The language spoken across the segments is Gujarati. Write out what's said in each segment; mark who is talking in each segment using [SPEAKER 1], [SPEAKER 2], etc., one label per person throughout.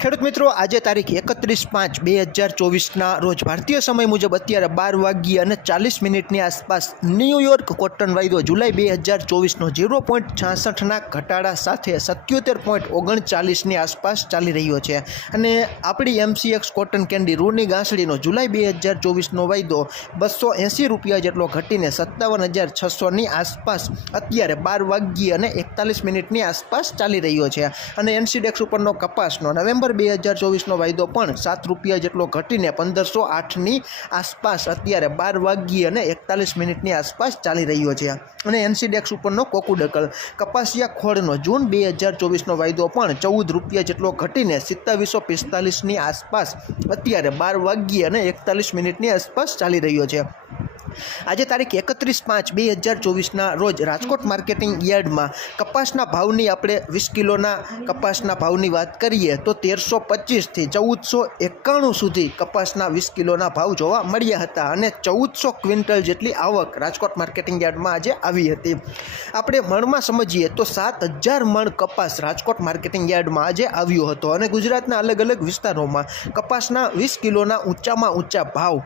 [SPEAKER 1] ખેડૂત મિત્રો, આજે તારીખ એકત્રીસ પાંચ બે હજાર ચોવીસના રોજ ભારતીય સમય મુજબ અત્યારે બાર વાગી અને ચાલીસ મિનિટની આસપાસ ન્યૂયોર્ક કોટન વાયદો જુલાઈ બે હજાર ચોવીસનો ઝીરો પોઈન્ટ છાસઠના ઘટાડા સાથે સત્યોતેર પોઈન્ટ ઓગણચાલીસની આસપાસ ચાલી રહ્યો છે. અને આપણી એમસીએક્સ કોટન કેન્ડી રૂની ગાંસડીનો જુલાઈ બે હજાર ચોવીસનો વાયદો બસો એંસી રૂપિયા જેટલો ઘટીને સત્તાવન હજાર છસોની આસપાસ અત્યારે બાર વાગી અને એકતાલીસ મિનિટની આસપાસ ચાલી રહ્યો છે. અને એનસીડેક્સ ઉપરનો કપાસનો નવેમ્બર બે હજાર ચોવીસનો વાયદો પણ સાત રૂપિયા જેટલો ઘટીને પંદરસો આઠની આસપાસ અત્યારે બાર વાગ્યે અને એકતાલીસ મિનિટની આસપાસ ચાલી રહ્યો છે. અને એનસીડેક્સ ઉપરનો કોકુડકલ કપાસિયા ખોળનો જૂન બે હજાર ચોવીસનો વાયદો પણ ચૌદ રૂપિયા જેટલો ઘટીને સિત્તાવીસો પિસ્તાલીસની આસપાસ અત્યારે બાર વાગ્યે અને એકતાલીસ મિનિટની આસપાસ ચાલી રહ્યો છે. આજે તારીખ એકત્રીસ પાંચ બે હજાર ચોવીસના રોજ રાજકોટ માર્કેટિંગ યાર્ડમાં કપાસના ભાવની આપણે વીસ કિલોના કપાસના ભાવની વાત કરીએ તો તેરસો પચીસથી ચૌદસો એકાણું સુધી કપાસના વીસ કિલોના ભાવ જોવા મળ્યા હતા અને ચૌદસો ક્વિન્ટલ જેટલી આવક રાજકોટ માર્કેટિંગ યાર્ડમાં આજે આવી હતી. આપણે મણમાં સમજીએ તો સાત હજાર મણ કપાસ રાજકોટ માર્કેટિંગ યાર્ડમાં આજે આવ્યો હતો અને ગુજરાતના અલગ અલગ વિસ્તારોમાં કપાસના વીસ કિલોના ઊંચામાં ઊંચા ભાવ,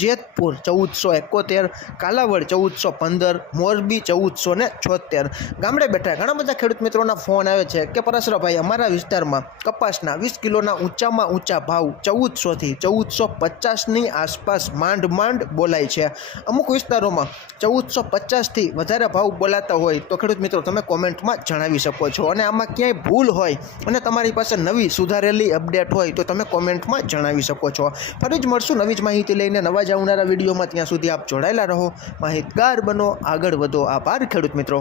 [SPEAKER 1] જેતપુર ચૌદસો એકોતેર, કાલાવડ ચૌદસો પંદર, મોરબી ચૌદસો ને છોતેર. ગામડે બેઠા ઘણા બધા ખેડૂત મિત્રોના ફોન આવે છે કે પરસરાભાઈ અમારા વિસ્તારમાં કપાસના વીસ કિલોના ઊંચામાં ઊંચા ભાવ ચૌદસોથી ચૌદસો પચાસની આસપાસ માંડ માંડ બોલાય છે. અમુક વિસ્તારોમાં ચૌદસો પચાસથી વધારે ભાવ બોલાતા હોય તો ખેડૂત મિત્રો તમે કોમેન્ટમાં જણાવી શકો છો. અને આમાં ક્યાંય ભૂલ હોય અને તમારી પાસે નવી સુધારેલી અપડેટ હોય તો તમે કોમેન્ટમાં જણાવી શકો છો. ફરી જ મળશું નવી જ માહિતી લઈને. નવા જ આવનારા વિડીયોમાં ત્યાં સુધી આપ જોડાયેલા રહો. માહિતગાર બનો, આગળ વધો. આભાર ખેડૂત મિત્રો.